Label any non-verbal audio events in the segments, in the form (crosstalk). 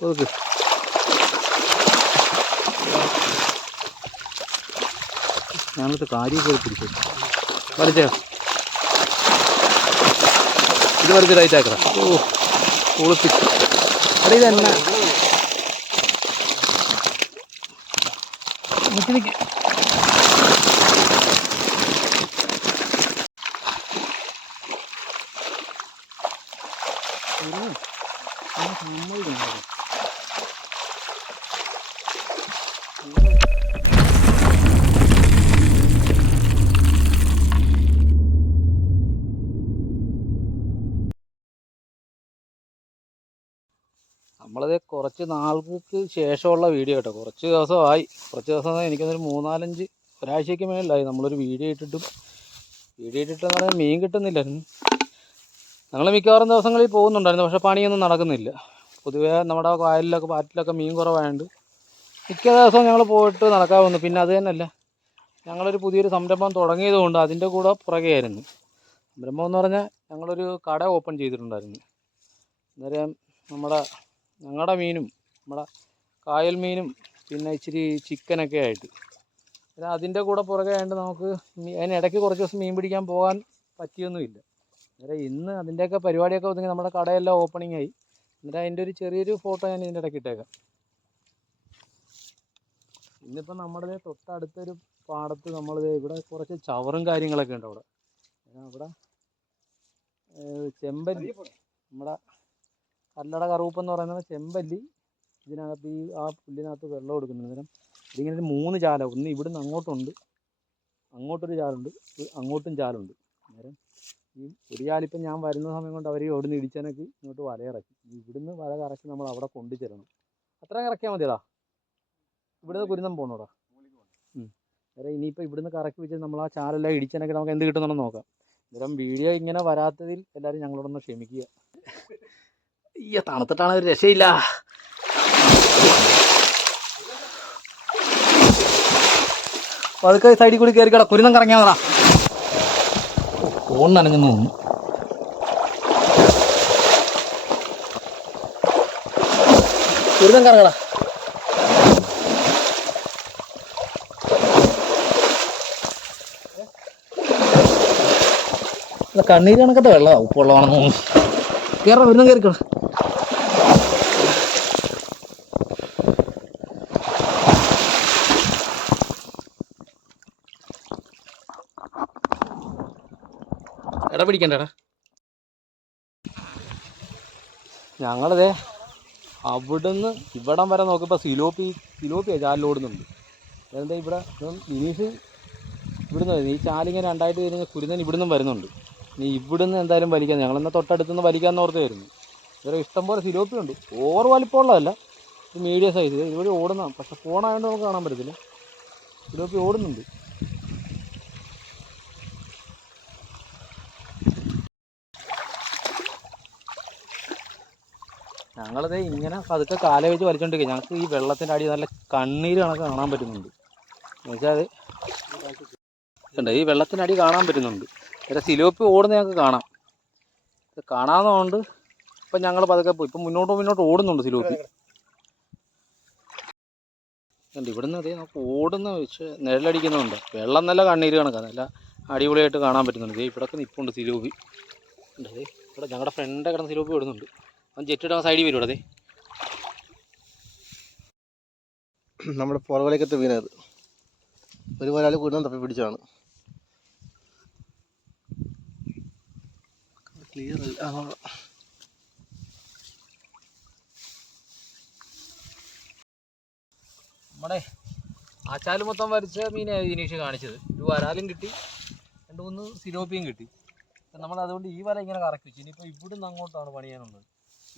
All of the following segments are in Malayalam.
ഓക്കെ ഞങ്ങൾക്ക് കാര്യം കയറി പിടിച്ചു വലിച്ചേ ഇത് വലിച്ച് ടൈറ്റ് ആക്കണം ഓ കുളിപ്പി നിക്ക് നിക്ക്. നാൾക്ക് ശേഷമുള്ള വീഡിയോ കേട്ടോ. കുറച്ച് ദിവസമായി. കുറച്ച് ദിവസം എനിക്കൊന്നൊരു മൂന്നാലഞ്ച് ഒരാഴ്ചയ്ക്ക് മേലായി നമ്മളൊരു വീഡിയോ ഇട്ടിട്ടും. വീഡിയോ ഇട്ടിട്ടെന്ന് പറഞ്ഞാൽ മീൻ കിട്ടുന്നില്ലായിരുന്നു ഞങ്ങൾ മിക്കവാറും ദിവസങ്ങളിൽ പോകുന്നുണ്ടായിരുന്നു. പക്ഷേ പണിയൊന്നും നടക്കുന്നില്ല. പൊതുവേ നമ്മുടെ വയലിലൊക്കെ പാറ്റിലൊക്കെ മീൻ കുറവായതുകൊണ്ട് മിക്ക ദിവസവും ഞങ്ങൾ പോയിട്ട് നടക്കാൻ വന്നു. പിന്നെ അത് തന്നെയല്ല. ഞങ്ങളൊരു പുതിയൊരു സംരംഭം തുടങ്ങിയതുകൊണ്ട് അതിന്റെ കൂടെ പുറകെയായിരുന്നു. സംരംഭം എന്ന് പറഞ്ഞാൽ ഞങ്ങളൊരു കട ഓപ്പൺ ചെയ്തിട്ടുണ്ടായിരുന്നു. അന്നേരം നമ്മുടെ ഞങ്ങളുടെ മീനും നമ്മുടെ കായൽ മീനും പിന്നെ ഇച്ചിരി ചിക്കനൊക്കെ ആയിട്ട്. പിന്നെ അതിന്റെ കൂടെ പുറകെ ആയതുകൊണ്ട് നമുക്ക് അതിനിടയ്ക്ക് കുറച്ച് ദിവസം മീൻ പിടിക്കാൻ പോകാൻ പറ്റിയൊന്നുമില്ല. അന്നേരം ഇന്ന് അതിന്റെയൊക്കെ പരിപാടിയൊക്കെ ഒതുങ്ങി നമ്മുടെ കടയെല്ലാം ഓപ്പണിംഗ് ആയി. എന്നിട്ട് അതിന്റെ ഒരു ചെറിയൊരു ഫോട്ടോ ഞാൻ ഇതിന്റെ ഇടയ്ക്ക് ഇട്ടേക്കാം. ഇന്നിപ്പോൾ നമ്മുടെ തൊട്ടടുത്തൊരു പാടത്ത് നമ്മൾ ഇവിടെ കുറച്ച് ചവറും കാര്യങ്ങളൊക്കെ ഉണ്ട് അവിടെ. അവിടെ ചെമ്പല്ലി. നമ്മുടെ കല്ലട കറുപ്പ് എന്ന് പറയുന്നത് ചെമ്പല്ലി ഇതിനകത്ത് ഈ ആ പുല്ലിനകത്ത് വെള്ളം കൊടുക്കുന്ന അന്നേരം ഇതിങ്ങനെ മൂന്ന് ചാല. ഒന്ന് ഇവിടുന്ന് അങ്ങോട്ടുണ്ട്. അങ്ങോട്ടൊരു ചാലുണ്ട്. അങ്ങോട്ടും ചാലുണ്ട്. അന്നേരം ഈ ഒരു ചാലിപ്പം ഞാൻ വരുന്ന സമയം കൊണ്ട് അവർ ഇവിടുന്ന് ഇടിച്ചനക്ക് ഇങ്ങോട്ട് വലയിറക്കി ഇവിടുന്ന് വല കറക്കി നമ്മൾ അവിടെ കൊണ്ടു ചെല്ലണം. അത്രയും കറക്കിയാൽ മതിയടാ. ഇവിടുന്ന് കുരുന്നം പോകണോടാ അന്നേരം ഇനിയിപ്പോൾ ഇവിടുന്ന് കറക്കി വെച്ച് നമ്മൾ ആ ചാലെല്ലാം ഇടിച്ചനൊക്കെ നമുക്ക് എന്ത് കിട്ടുന്നുണ്ടെന്ന് നോക്കാം. അന്നേരം വീഡിയോ ഇങ്ങനെ വരാത്തതിൽ എല്ലാവരും ഞങ്ങളോടൊന്ന് ക്ഷമിക്കുക. ഈ തണുത്തിട്ടാണ് ഒരു രക്ഷയില്ല. പതുക്കെ സൈഡിൽ കൂടി കയറി കിട കുരുന്നം കറങ്ങിയാ ഫോൺ നനഞ്ഞെന്ന് തോന്നുന്നു. കുരുന്നം കറങ്ങടാ. കണ്ണീര് കണക്കത്തെ വെള്ളമാണ് ഉപ്പുള്ളതാണെന്ന് തോന്നുന്നു. കയറ കുരുന്നം കയറിക്കോ എടാ പിടിക്കണ്ടടാ. ഞങ്ങളതേ അവിടുന്ന് ഇവിടം വരെ നോക്കിയപ്പോൾ സിലോപ്പി സിലോപ്പിയാ ചാലിലോടുന്നുണ്ട് എന്താ ഇവിടെ? ഇനീഷ് ഇവിടുന്ന് വരുന്നത്. ഈ ചാലിങ്ങനെ രണ്ടായിട്ട് വരുന്ന കുരുന്നൻ ഇവിടുന്നും വരുന്നുണ്ട്. നീ ഇവിടുന്ന് എന്തായാലും വലിക്കാൻ ഞങ്ങളെന്നാൽ തൊട്ടടുത്തുനിന്ന് വലിക്കാമെന്ന് ഓർത്തായിരുന്നു ഇവരെ ഇഷ്ടംപോലെ സിലോപ്പി ഉണ്ട് ഓവർ വലിപ്പമുള്ളതല്ല മീഡിയം സൈസ് ഇതുവഴി ഓടുന്ന പക്ഷെ ഫോണായതുകൊണ്ട് നമുക്ക് കാണാൻ പറ്റത്തില്ല. സിലോപ്പി ഓടുന്നുണ്ട്. ഞങ്ങളത് ഇങ്ങനെ പതുക്കെ കാല വെച്ച് വലിച്ചോണ്ടിരിക്കുക ഞങ്ങൾക്ക് ഈ വെള്ളത്തിന്റെ അടി നല്ല കണ്ണീര് കണക്ക് കാണാൻ പറ്റുന്നുണ്ട്. എന്നുവെച്ചാൽ ഈ വെള്ളത്തിന്റെ അടി കാണാൻ പറ്റുന്നുണ്ട്. ചില സിലോപ്പി ഓടുന്ന ഞങ്ങൾക്ക് കാണാം. കാണാവുന്നതുകൊണ്ട് ഇപ്പം ഞങ്ങൾ പതുക്കെ പോയി. ഇപ്പം മുന്നോട്ട് മുന്നോട്ട് ഓടുന്നുണ്ട് സിലോപ്പി. കണ്ടോ ഇവിടുന്ന് അതേ നമുക്ക് ഓടുന്ന വെച്ച് നിഴലടിക്കുന്നുണ്ട്. വെള്ളം നല്ല കണ്ണീര് കണക്കാണ് നല്ല അടിപൊളിയായിട്ട് കാണാൻ പറ്റുന്നുണ്ട്. ഇവിടെ നിൽപ്പുണ്ട് സിലോപ്പി. ഉണ്ട് ഇവിടെ ഞങ്ങളുടെ ഫ്രണ്ട് കിടന്ന് സിലോപ്പി ഓടുന്നുണ്ട്. അവൻ ജെറ്റിടാൻ സൈഡിൽ വരും അതെ (clears throat) നമ്മുടെ പുറകിലേക്കത്തെ മീനത് ഒരു ഒരാൾ കുരുന്നം തപ്പി പിടിച്ചാണ് ക്ലിയർ അല്ല. നമ്മുടെ ആച്ചാൽ മൊത്തം വരച്ച മീനാണ് ദിനേഷ് കാണിച്ചത്. ഒരു വരാലും കിട്ടി രണ്ട് മൂന്ന് സിലോപ്പിയും കിട്ടി. നമ്മൾ അതുകൊണ്ട് ഈ വര ഇങ്ങനെ കറക്കി വെച്ചു. ഇനിയിപ്പോൾ ഇവിടുന്ന് അങ്ങോട്ടാണ് പണിയാനുള്ളത്.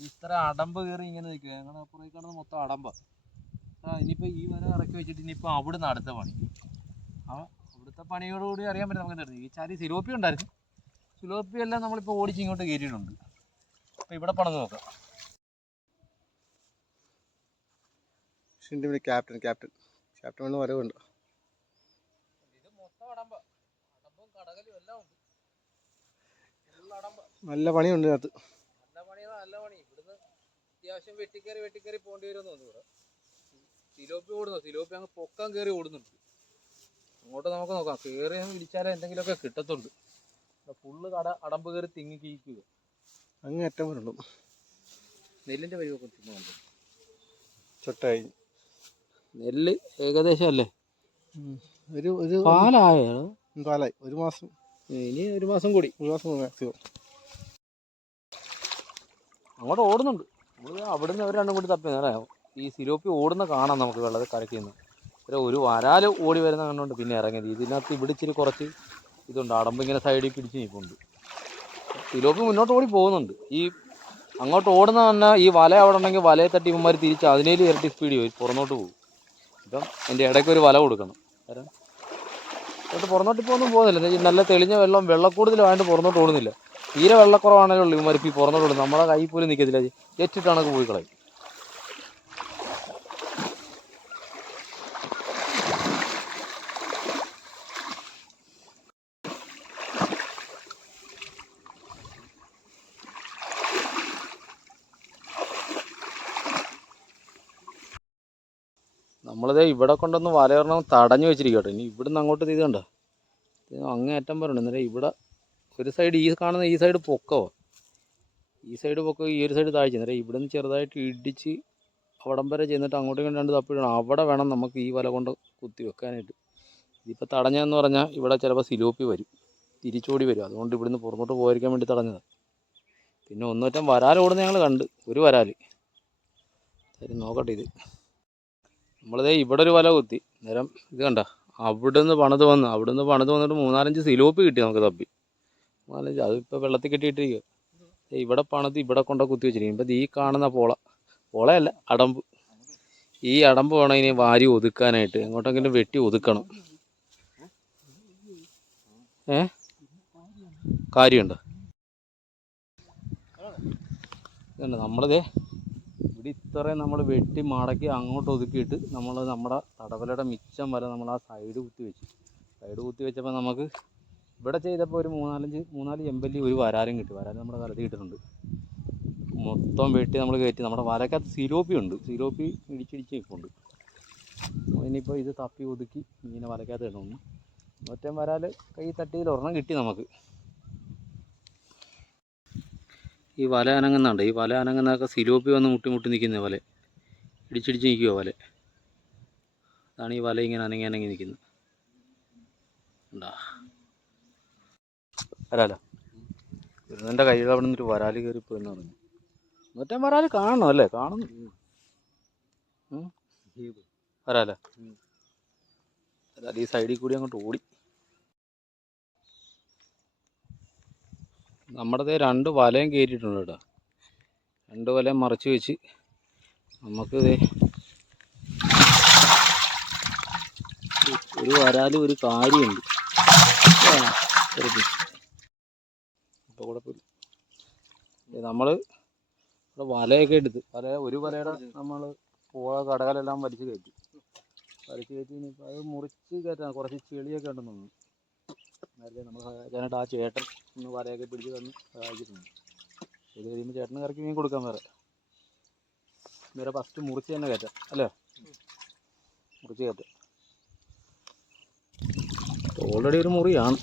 ഇത്ര അടമ്പ് കയറി ഇങ്ങനെ നിൽക്കുക ഞങ്ങളുടെ അപ്പുറത്തേക്ക് കാണുന്നത് മൊത്തം അടമ്പ. ആ ഇനിയിപ്പോൾ ഈ വല ഇറക്കി വെച്ചിട്ട് ഇനിയിപ്പോൾ അവിടുന്ന് അടുത്ത പണി. ആ അവിടുത്തെ പണിയോടുകൂടി അറിയാൻ പറ്റും നമുക്ക് തരുന്നത് ഈ ചാരി സിലോപ്പി ഉണ്ടായിരുന്നു. സിലോപ്പി എല്ലാം നമ്മളിപ്പോൾ ഓടിച്ച് ഇങ്ങോട്ട് കയറ്റിയിട്ടുണ്ട്. അപ്പോൾ ഇവിടെ പണിത് നോക്കാം. Captain captain. ക്യാപ്റ്റൻ വന്ന് വരവുണ്ട്. നല്ല പണിയുണ്ട് അത് നല്ല പണിയാണ് നല്ല പണി. അത്യാവശ്യം വെട്ടിക്കറി വെട്ടിക്കറി പോകേണ്ടി വരുമെന്ന് തോന്നുന്നു ഇവിടെ. സിലോപ്പി ഓടുന്നു. സിലോപ്പി അങ്ങ് പൊക്കാൻ കയറി ഓടുന്നുണ്ട്. അങ്ങോട്ട് നമുക്ക് നോക്കാം. കയറി വിളിച്ചാലേ എന്തെങ്കിലുമൊക്കെ കിട്ടത്തുള്ളൂ. ഫുള്ള് കട അടമ്പ് കയറി തിങ്ങി കീക്കുക അങ്ങ് അറ്റം വരുള്ളൂ നെല്ലിന്റെ വഴിയൊക്കെ തിന്നുണ്ട് ചൊട്ടായി. നെല്ല് ഏകദേശം അല്ലേ? ഒരു ഒരു പാലായോ? പാലായി. ഒരു മാസം. ഇനി ഒരു മാസം കൂടി. ഒരു മാസം മാക്സിമം അങ്ങോട്ട് ഓടുന്നുണ്ട്. നമ്മൾ അവിടുന്ന് അവർ രണ്ടും കൂടി തപ്പി. അല്ലേ? ഈ സിലോപ്പി ഓടുന്ന കാണാം നമുക്ക് വെള്ളത്തിൽ കരയ്ക്കുന്നു. ഒരു ഒരു വരാൽ ഓടി വരുന്ന കണ്ടുകൊണ്ട് പിന്നെ ഇറങ്ങിയത്. ഇതിനകത്ത് ഇവിടെ ഇച്ചിരി കുറച്ച് ഇതുണ്ട്. അടമ്പ് ഇങ്ങനെ സൈഡിൽ പിടിച്ച് നിൽപ്പുണ്ട് സിലോപ്പി മുന്നോട്ട് ഓടി പോകുന്നുണ്ട്. ഈ അങ്ങോട്ട് ഓടുന്ന തന്നെ ഈ വല അവിടെ ഉണ്ടെങ്കിൽ വലയെ തട്ടി ഇവന്മാർ തിരിച്ച് അതിനേലും ഇരട്ടി സ്പീഡ് പോയി പുറന്നോട്ട് പോകും. ഇപ്പം എന്റെ ഇടയ്ക്ക് ഒരു വല കൊടുക്കണം. കാരണം എന്നിട്ട് പുറന്നോട്ട് ഒന്നും പോകുന്നില്ല. നല്ല തെളിഞ്ഞ വെള്ളം വെള്ളക്കൂടുതലായിട്ട് പുറന്നോട്ട് ഓടുന്നില്ല. തീരെ വെള്ളക്കുറവാണല്ലോ ഉള്ളു. ഇവന്മാർ ഇപ്പോൾ പുറന്നോട്ട് നമ്മളെ കൈ പോലും നിൽക്കത്തില്ല എറ്റിട്ടാണൊക്കെ പോയി കളയും. നമ്മളിത് ഇവിടെ കൊണ്ടൊന്ന് വലയൊരെണ്ണം തടഞ്ഞു വെച്ചിരിക്കട്ടെ ഇനി ഇവിടുന്ന് അങ്ങോട്ട് ഇത് അങ്ങേ അറ്റം വരണം അന്നേരം ഇവിടെ ഒരു സൈഡ് ഈ കാണുന്ന ഈ സൈഡ് പൊക്കോ? ഈ സൈഡ് പൊക്കോ ഈ ഒരു സൈഡ് താഴ്ച അന്നേരം നിന്ന് ചെറുതായിട്ട് ഇടിച്ച് അവിടം വരെ ചെന്നിട്ട് അങ്ങോട്ടും രണ്ട് തപ്പിടണം അവിടെ വേണം നമുക്ക് ഈ വല കൊണ്ട് കുത്തി വെക്കാനായിട്ട്. ഇതിപ്പോൾ തടഞ്ഞതെന്ന് പറഞ്ഞാൽ ഇവിടെ ചിലപ്പോൾ സിലോപ്പി വരും. തിരിച്ചോടി വരും. അതുകൊണ്ട് ഇവിടുന്ന് പുറത്തോട്ട് പോയിരിക്കാൻ വേണ്ടി തടഞ്ഞത്. പിന്നെ ഒന്നൂറ്റം വരാൽ ഓടുന്ന ഞങ്ങൾ കണ്ട്. ഒരു വരാൽ ശരി നോക്കട്ടെ ഇത്. നമ്മളിതേ ഇവിടെ ഒരു വല കുത്തി. നേരം ഇത് കണ്ട. അവിടുന്ന് പണിത് വന്ന് അവിടുന്ന് പണിത് വന്നിട്ട് മൂന്നാലഞ്ച് സിലോപ്പി കിട്ടി നമുക്ക് തപ്പി. മൂന്നാലഞ്ച് അതിപ്പോൾ വെള്ളത്തിൽ കെട്ടിയിട്ടിരിക്കുക ഇവിടെ പണത് ഇവിടെ കൊണ്ട കുത്തി വെച്ചിരിക്കും ഇപ്പം ഈ കാണുന്ന പോള. പോളയല്ല അടമ്പ്. ഈ അടമ്പ് വേണം ഇനി വാരി ഒതുക്കാനായിട്ട്. എങ്ങോട്ടെങ്കിലും വെട്ടി ഒതുക്കണം. ഏ? കാര്യമുണ്ട്? നമ്മളിതേ ഇവിടെ ഇത്രയും നമ്മൾ വെട്ടി മടക്കി അങ്ങോട്ട് ഒതുക്കിയിട്ട് നമ്മൾ നമ്മുടെ തടവലയുടെ മിച്ചം വരെ നമ്മൾ ആ സൈഡ് കുത്തി വെച്ചു. സൈഡ് കുത്തി വെച്ചപ്പോൾ നമുക്ക് ഇവിടെ ചെയ്തപ്പോൾ ഒരു മൂന്നാലഞ്ച് മൂന്നാൽ ചെമ്പല്ലി ഒരു വരാലും കിട്ടി. വരാലും നമ്മുടെ കാലത്ത് കിട്ടുന്നുണ്ട് മൊത്തം വെട്ടി നമ്മൾ കയറ്റി. നമ്മുടെ വരക്കകത്ത് സിലോപ്പി ഉണ്ട്. സിലോപ്പി ഇടിച്ചിടിച്ച് നിൽപ്പുണ്ട്. ഇനിയിപ്പോൾ ഇത് തപ്പി ഒതുക്കി ഇങ്ങനെ വരക്കകത്ത് ഇടണം. ഒറ്റ വരാൽ കൈ തട്ടിയിൽ ഒരെണ്ണം കിട്ടി നമുക്ക്. ഈ വല അനങ്ങുന്നുണ്ട്. ഈ വല അനങ്ങുന്നതൊക്കെ സിലോപ്പി വന്ന് മുട്ടി മുട്ടി നിൽക്കുന്ന വല. ഇടിച്ചിടിച്ച് നിൽക്കുക വല. അതാണ് ഈ വല ഇങ്ങനെ അനങ്ങി അനങ്ങി നിൽക്കുന്നത്. ഉണ്ടാ? വരാല. എന്റെ കയ്യിൽ അവിടെ നിന്നൊരു വരാൽ കയറി പോയെന്ന് പറഞ്ഞു. മറ്റേ വരാൽ കാണണം അല്ലേ? കാണുന്നു. വരാല. ഈ സൈഡിൽ കൂടി അങ്ങോട്ട് ഓടി. നമ്മുടെ രണ്ട് വലയും കയറ്റിയിട്ടുണ്ട് കേട്ടോ. രണ്ട് വലയും മറച്ച് വെച്ച് നമുക്ക് ഒരു വരാൽ ഒരു കാര്യമുണ്ട്. കുഴപ്പമില്ല. നമ്മൾ ഇവിടെ വലയൊക്കെ എടുത്ത് വല ഒരു വലയുടെ നമ്മൾ പോയ കടകളെല്ലാം വലിച്ചു കയറ്റി. വലിച്ചു കയറ്റി ഇനിയിപ്പോൾ അത് മുറിച്ച് കയറ്റാൻ കുറച്ച് ചെളിയൊക്കെ ഉണ്ടെന്ന് തോന്നുന്നു. നേരത്തെ നമ്മൾ സഹായിക്കാനായിട്ട് ആ ചേട്ടൻ ഒന്ന് വലയൊക്കെ പിടിച്ച് തന്ന് സഹായിച്ചിട്ടുണ്ട്. ഇത് കഴിയുമ്പോൾ ചേട്ടന് കറക്കി മീൻ കൊടുക്കാൻ വേറെ. വേറെ ഫസ്റ്റ് മുറിച്ച് തന്നെ കയറ്റാം അല്ലേ? മുറിച്ച് കയറ്റാം. ഓൾറെഡി ഒരു മുറിയാണ്.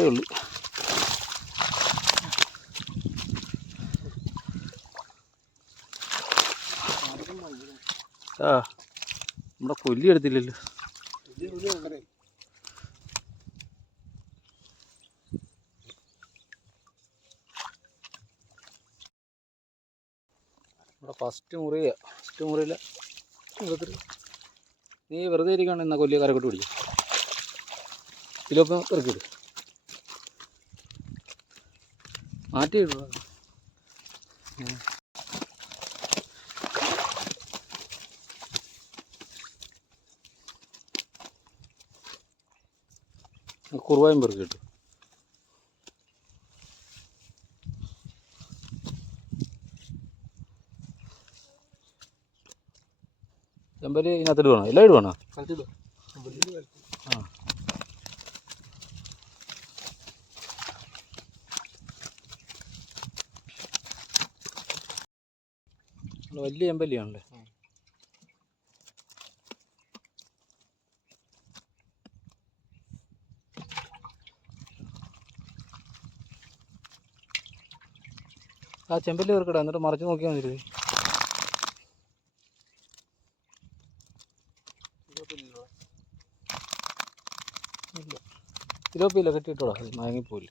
കുറച്ചേ ഉള്ളൂ. ആ നമ്മുടെ കൊല്ലി എടുത്തില്ലല്ലോ. നമ്മുടെ ഫസ്റ്റ് മുറിയ. ഫസ്റ്റ് മുറിയില്ല നീ വെറുതെ ഇരിക്കണം എന്നാ കൊല്ലിയെ കരക്കോട്ട് പിടിക്കും ഇതിലൊപ്പം ഇറക്കിയിട്. മാറ്റിയിടുക കുറുവായും പെറുക്കിട്ടു ചെമ്പൽ ഇതിനകത്തിട്ട് വേണോ എല്ലാം ഇടുവാണോ ആ ഇവിടെ വലിയ ചെമ്പല്ലിയാണല്ലേ? ആ ചെമ്പല്ലി വെറുക്കട എന്നിട്ട് മറിച്ച് നോക്കിയാൽ മതി തിരുവപ്പില്ല കെട്ടിയിട്ടോടാ മയങ്ങിപ്പോയില്ല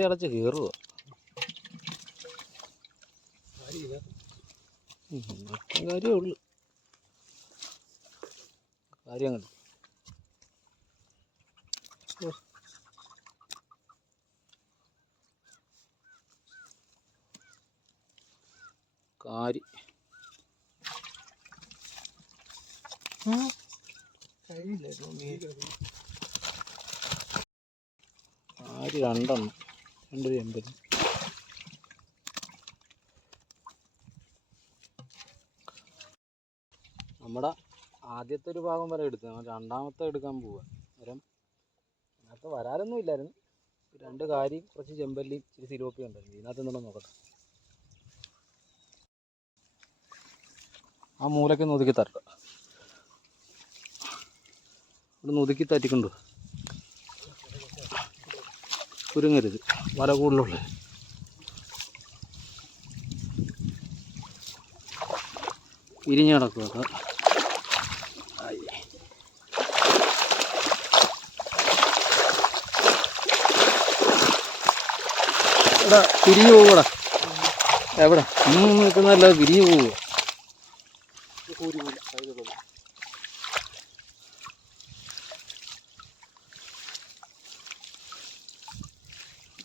അടച്ച് കയറുക ഒറ്റ കാര്യമേ ഉള്ളു. കാര്യം കാരി. കാരി രണ്ടെണ്ണം. രണ്ട് എൺപത് നമ്മുടെ ആദ്യത്തെ ഒരു ഭാഗം വരെ എടുത്തു നമ്മൾ രണ്ടാമത്തെ എടുക്കാൻ പോവുക അന്നേരം അതിനകത്ത് വരാനൊന്നും ഇല്ലായിരുന്നു. രണ്ട് കാരി കുറച്ച് ചെമ്പല്ലിയും ഇച്ചിരി സിലോപ്പിയും ഉണ്ടായിരുന്നു. ഇതിനകത്ത് എന്തെങ്കിലും നോക്കട്ടെ. ആ മൂലയ്ക്ക് ഒതുക്കി തരട്ടെ. ഇവിടെ ഒതുക്കി തറ്റിക്കൊണ്ടു കുരുങ്ങരുത് വല കൂടുതലുള്ള ഇരിഞ്ഞ് കിടക്കുക. എടാ പിരിഞ്ഞു പോകൂടാ എവിടെ? ഉം നിൽക്കുന്നല്ല പിരിഞ്ഞു പോവുക കൂരി കൂരി അതിൽ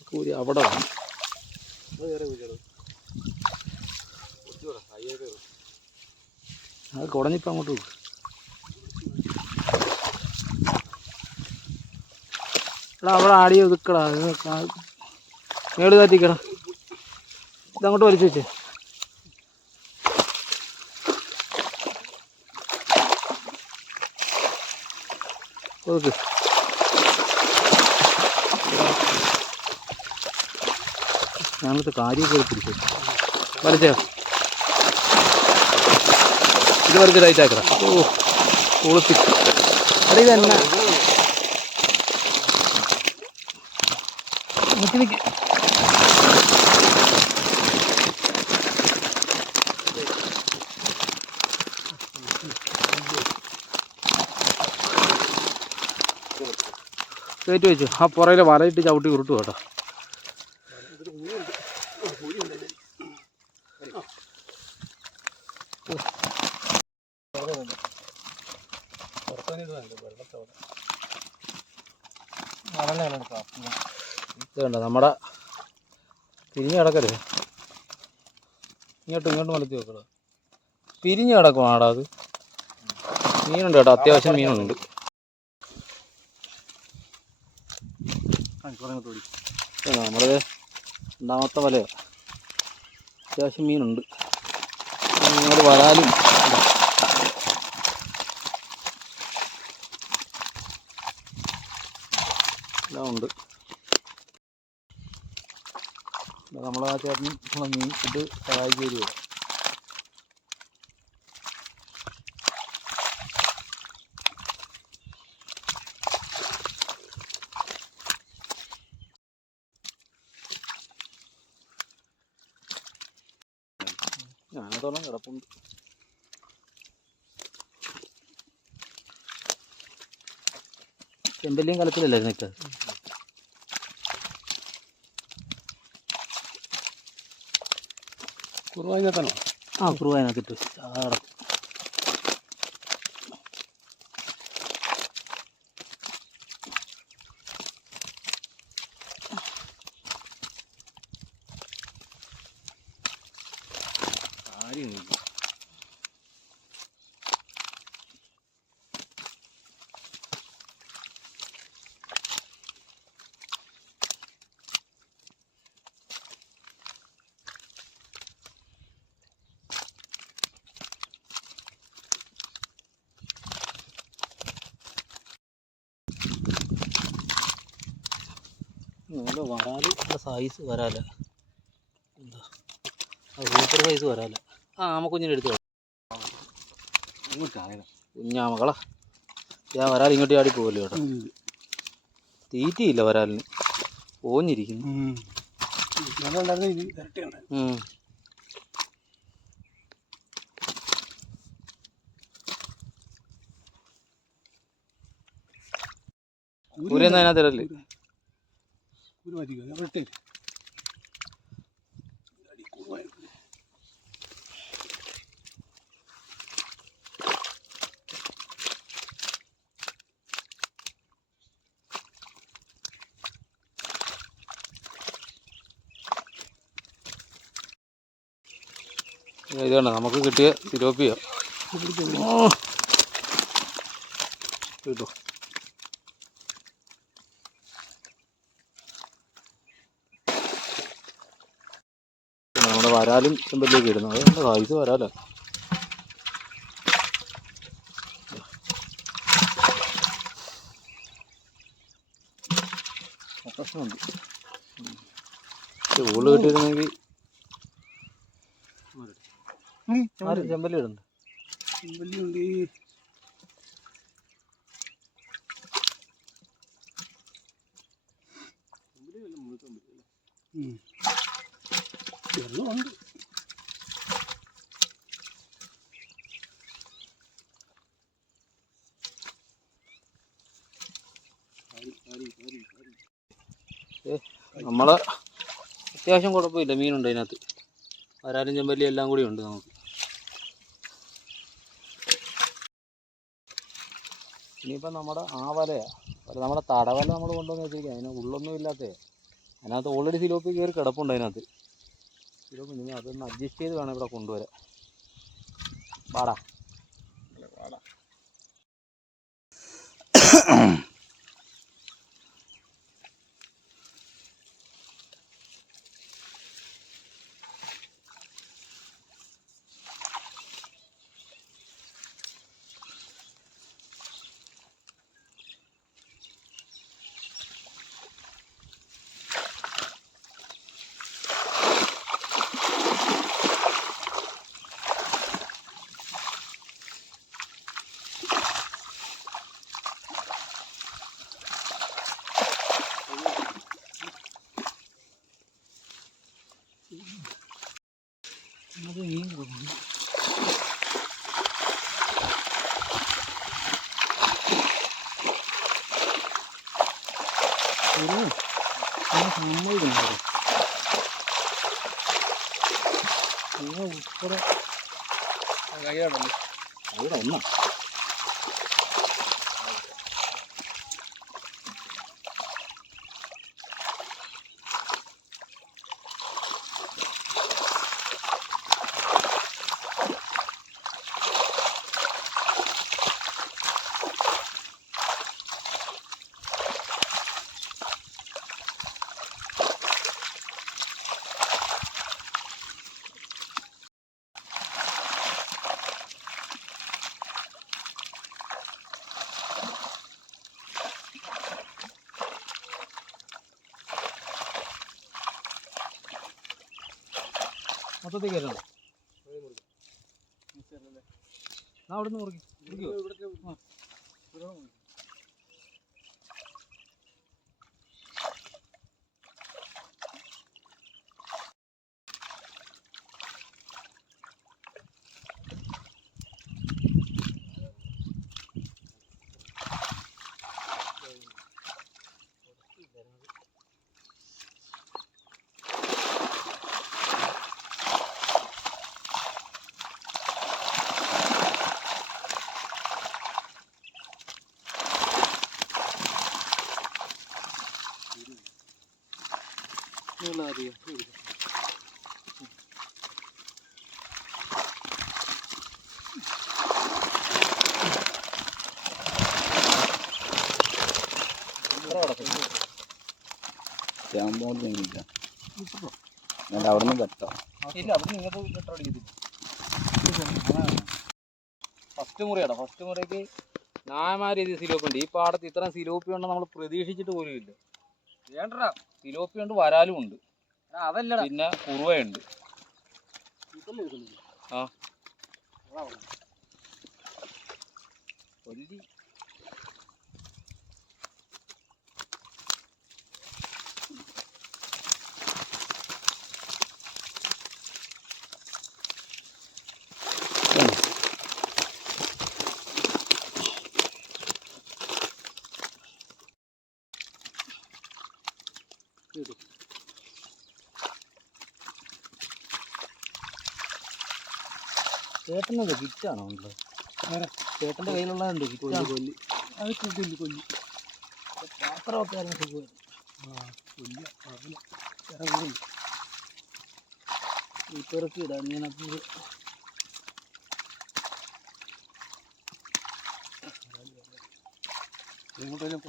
കൂരി അവിടെ അത് കുടഞ്ഞിപ്പോൾ അങ്ങോട്ട് പോകും എടാ അവിടെ ആടി ഒതുക്കടാ മേട് കാറ്റിക്കടാ ഇതങ്ങോട്ട് വലിച്ചു വെച്ചേ. ഒതുക്ക്. ഞാനത് കാര്യമൊക്കെ പിടിച്ചു വലിച്ചോ. ഇത് വലിച്ച് ടൈറ്റ് ആക്കടാ. ഓ കുളിപ്പി അവിടെ ഇതെന്നാ നിക്ക് കയറ്റി വെച്ചു. ആ പുറയിലെ വലയിട്ട് ചവിട്ടി ഉരുട്ടു കേട്ടോ ഇത് കണ്ടോ നമ്മുടെ പിരിഞ്ഞ് കിടക്കരുത് ഇങ്ങോട്ടും ഇങ്ങോട്ടും വലത്തി വെക്കടാ. പിരിഞ്ഞ് കിടക്കുവാടാ അത്. മീനുണ്ട് കേട്ടോ അത്യാവശ്യം മീനുണ്ട്. നമ്മുടെ രണ്ടാമത്തെ വലയോ. അത്യാവശ്യം മീനുണ്ട്. വരാലും ഇതാ. എല്ലാം ഉണ്ട് ചേട്ടൻ നമ്മളെ മീൻ ഫുഡ് സഹായിച്ചു തരുമോ ഞാനതോളം കിടപ്പുണ്ട്. ചെമ്പല്ലിയും കലത്തിലല്ലേ നിൽക്കുക കുറുവായിനകത്താണോ? ആ കുറുവായനകത്തിട്ട്. ആ കിടക്കും നല്ല വരാൽ നല്ല സൈസ് വരാല. എന്താ? സൂപ്പർ സൈസ് വരാല. ആ ആമ കുഞ്ഞിനെ എടുത്തു കുഞ്ഞാമകളാ ഞാൻ വരാൽ ഇങ്ങോട്ട് ചാടി പോകല്ലോ കേട്ടോ തീറ്റയില്ല വരാലിന്. പോഞ്ഞിരിക്കുന്നു. ഉം. ഊരെന്നാ അതിനകത്ത് ഇടൽ ഇത് ഇതാണ് നമുക്ക് കിട്ടിയ സിലോപ്പിയ കിട്ടു നമ്മുടെ വരാലും ചെമ്പല്ലേക്ക് ഇടുന്നത്. അതുകൊണ്ട് സൈസ് വരാല? പ്രശ്നമുണ്ട്. ചൂട് കിട്ടിയിരുന്നെങ്കിൽ ആരും ചെമ്പല്ലി ഇടുന്നുണ്ട് നമ്മളെ അത്യാവശ്യം കുഴപ്പമില്ല മീനുണ്ട് അതിനകത്ത്. വരാലും ചെമ്പല്ലി എല്ലാം കൂടി ഉണ്ട് നമുക്ക്. ഇനിയിപ്പം നമ്മുടെ ആ വലയാ. നമ്മുടെ തടവല നമ്മൾ കൊണ്ടുവന്ന് വെച്ചിരിക്കുക അതിന് ഉള്ളൊന്നും ഇല്ലാത്തേ അതിനകത്ത് ഓൾറെഡി സിലോപ്പി കയറി കിടപ്പുണ്ട് അതിനകത്ത്. സിലോപ്പി നിങ്ങൾ അതൊന്ന് അഡ്ജസ്റ്റ് ചെയ്ത് വേണം ഇവിടെ കൊണ്ടുവരാൻ. വാടാ. അത് മീൻ കൊടുക്കുന്നു ഒരു സമ്മതിക്കുന്നുണ്ട് നിങ്ങൾ ഉൾപ്പെടെ അവിടെ ഒന്നാ മൊത്തത്തിൽ ആ അവിടെ നിന്ന് മുറിക്കും. മുറിക്കുമോ സ്റ്റാമ്പോണ്ടില്ല ഞാൻ അവിടെ ഫസ്റ്റ് മുറിയാടാ. ഫസ്റ്റ് മുറിക്ക് ന്യായമായ രീതിയിൽ സിലോപ്പി ഉണ്ട്. ഈ പാടത്ത് ഇത്രയും സിലോപ്പി ഉണ്ടെന്ന് നമ്മൾ പ്രതീക്ഷിച്ചിട്ട് പോലും ഇല്ല. വേണ്ടടാ. തിലോപ്പി ഉണ്ട് വരാലും ഉണ്ട്. പിന്നെ കുറുവയുണ്ട്. ആ. കൊല്ലി. ചേട്ടനത് കിറ്റാണോ ഉണ്ട്? ചേട്ടന്റെ കയ്യിലുള്ള എന്ത് കിറ്റാണ്? കൊല്ലി അത് കൊല്ലി കൊല്ലി. പാത്രമൊക്കെ ആയിരുന്നു സുഖമായിരുന്നു ഇടാം ഇങ്ങനെ എങ്ങോട്ടേലും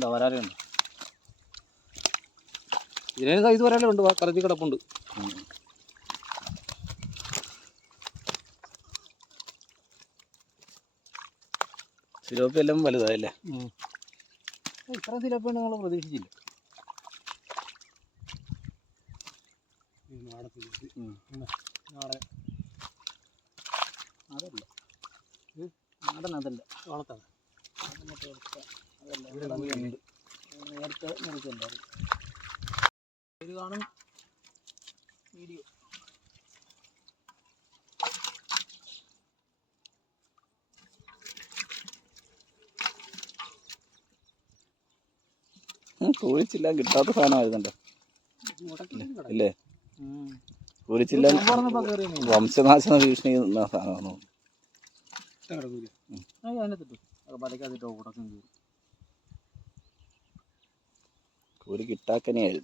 എന്താ വരാലുണ്ട് ഇതിന് ഇത് വരാലുണ്ട് കറത്തി കിടപ്പുണ്ട്. സിലോപ്പി എല്ലാം വലുതായല്ലേ ഇത്ര സിലപ്പുണ്ട് നമ്മൾ പ്രതീക്ഷിച്ചില്ല അതല്ല ഇത് നാടൻ അതല്ല വളർത്താണ് അതല്ല ഇവിടെ ഉണ്ട്. നേരത്തെ മുറിച്ചുണ്ടായിരുന്നു ഇത് കാണും. വീഡിയോ. കൂലിച്ചില്ല കിട്ടാത്ത സാധനമായിരുന്നുണ്ടോ ഇല്ലേ? കൂലിച്ചില്ല വംശനാശന ഭീഷണി സാധനമാണോ? അതിനകത്തിട്ടു. കയറി കൂലി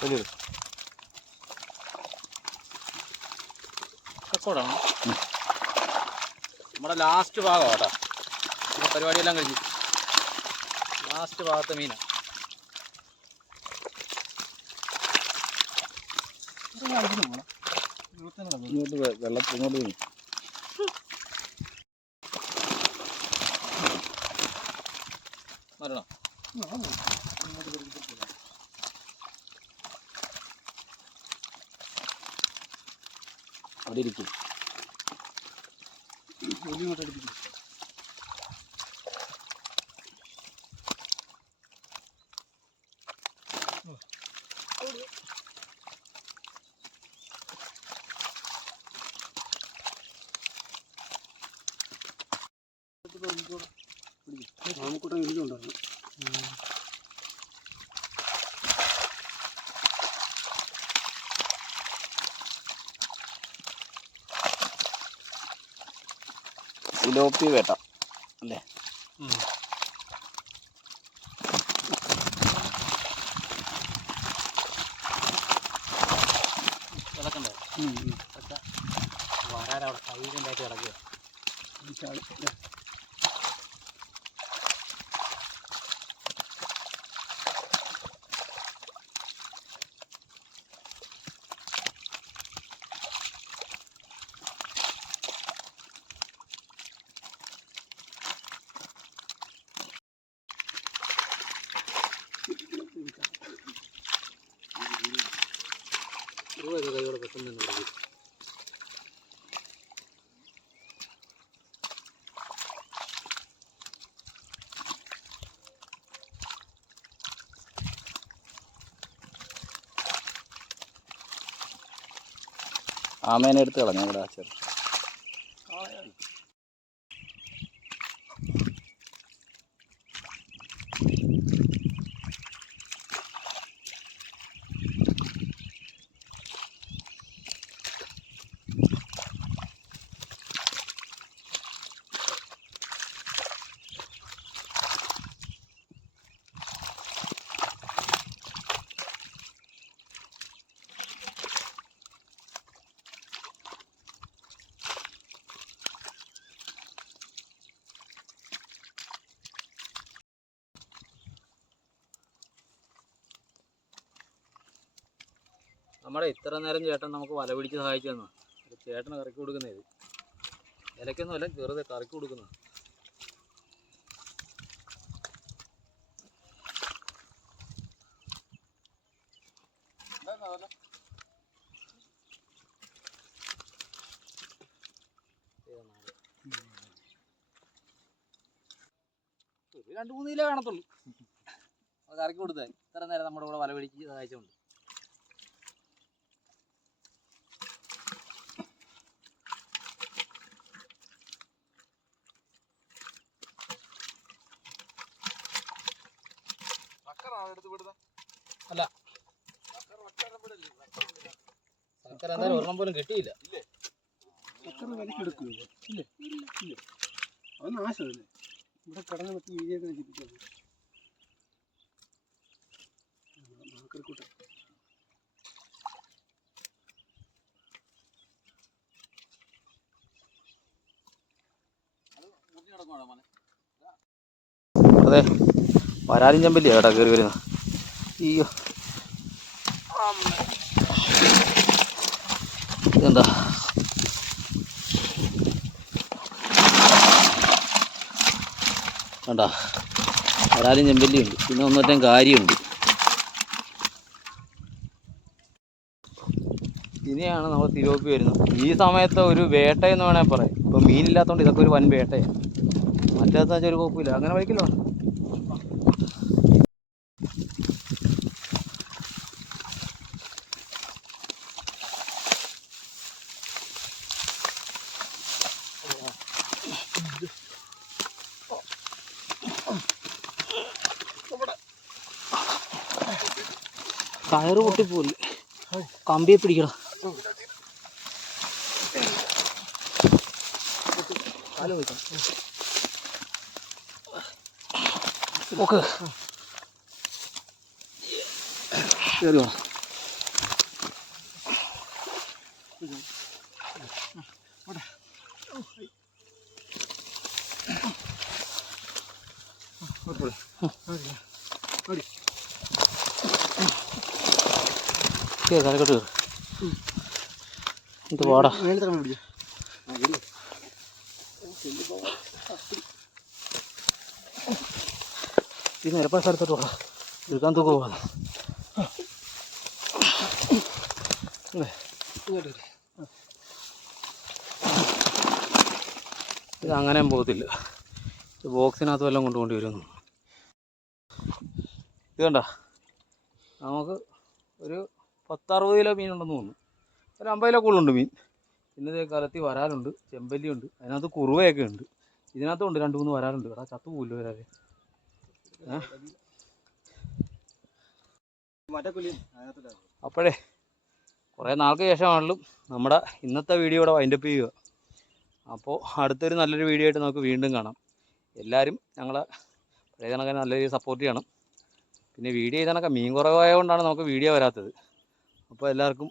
കിട്ടാക്കനെയായിരുന്നു റെക്കോർഡാണ് നമ്മുടെ ലാസ്റ്റ് ഭാഗമാണ് കേട്ടോ നമ്മുടെ പരിപാടിയെല്ലാം കഴിഞ്ഞു. ലാസ്റ്റ് ഭാഗത്തെ മീന. ഇങ്ങോട്ട് വെള്ളത്തിനോട് വെള്ളത്തിൽ ഇങ്ങോട്ട് വീണു. മരണം അവിടെ സിലോപ്പി വേട്ട. അല്ലേ? കൈയോടെ പെട്ടെന്ന് തന്നെ പിടിക്കും. ആമേനെ എടുത്ത് കളഞ്ഞു ഇവിടെ ചെറു നമ്മുടെ ഇത്ര നേരം ചേട്ടൻ നമുക്ക് വല പിടിച്ച് സഹായിച്ചു തന്നു ചേട്ടന് കറക്കി കൊടുക്കുന്നത് ഇലക്കൊന്നും അല്ല ചെറുതെ കറക്കി കൊടുക്കുന്നത്. രണ്ടു രണ്ട് മൂന്ന് കിലോ കാണത്തുള്ളൂ. കറക്കി കൊടുത്താൽ ഇത്ര നേരം നമ്മുടെ കൂടെ വല പിടിച്ച് സഹായിച്ചുകൊണ്ട് അല്ല എന്തായാലും ഒരെണ്ണം പോലും കിട്ടിയില്ല. ചക്കര വിലക്ക് എടുക്കുമോ ഇല്ല? ഇല്ല? അത് നാശമല്ലേ? ഇവിടെ കടന്ന് വെച്ച് വീതിയൊക്കെ നശിപ്പിച്ചത് മാക്കറിക്കൂട്ട അതെ വരാലും ചമ്പല്ലേ? കേട്ടോ കയറി വരുന്ന. അയ്യോ. ഇതെന്താ? കണ്ടാ? വരാലും ചെമ്പല്ലിയുണ്ട് പിന്നെ ഒന്നൊറ്റം കാര്യമുണ്ട്. ഇനിയാണ് നമ്മൾ തിരുവപ്പി വരുന്നത്. ഈ സമയത്ത് ഒരു വേട്ടയെന്ന് വേണേൽ പറയാം. ഇപ്പം മീനില്ലാത്തതുകൊണ്ട് ഇതൊക്കെ ഒരു വൻ വേട്ടയാണ് വെച്ചാൽ ഒരു കുഴപ്പമില്ല. അങ്ങനെ വയ്ക്കല്ലോ കയറ് പൊട്ടിപ്പോല്ലേ കമ്പിയെ പിടിക്കണം ഓക്കെ. കയറി വേണം കയറി തലക്കെട്ട് കയറി എന്നിട്ട് പാടാ. ഈ നിരപ്പായ സ്ഥലത്തോട്ട് പോടാ. എടുക്കാൻ തൂക്കം പോകാം ഇത് അങ്ങനെ പോകത്തില്ല. ഇത് ബോക്സിനകത്ത് വല്ലതും കൊണ്ടുപോണ്ടി വരുമെന്ന്. ഇത് കണ്ട? നമുക്ക് പത്തറുപത് കിലോ മീനുണ്ടെന്ന് തോന്നുന്നു. ഒരു അമ്പത് കിലോ കൂടുതലുണ്ട് മീൻ. പിന്നെ ഇതേ കാലത്ത് വരാലുണ്ട് ചെമ്പല്ലിയുണ്ട് അതിനകത്ത് കുറുവയൊക്കെ ഉണ്ട്. ഇതിനകത്തും ഉണ്ട് രണ്ട് മൂന്ന് വരാറുണ്ട് കേട്ടോ ചത്തു വരാതെ മറ്റക്കുലി അപ്പോഴേ കുറേ നാൾക്ക് ശേഷമാണെങ്കിലും നമ്മുടെ ഇന്നത്തെ വീഡിയോ ഇവിടെ വൈൻഡപ്പ് ചെയ്യുക. അപ്പോൾ അടുത്തൊരു നല്ലൊരു വീഡിയോ ആയിട്ട് നമുക്ക് വീണ്ടും കാണാം. എല്ലാവരും ഞങ്ങളെ പഴയ കണക്കെ നല്ല രീതിയിൽ സപ്പോർട്ട് ചെയ്യണം. പിന്നെ വീഡിയോ ചെയ്ത കണക്കെ മീൻ കുറവായതുകൊണ്ടാണ് നമുക്ക് വീഡിയോ വരാത്തത്. അപ്പോൾ എല്ലാവർക്കും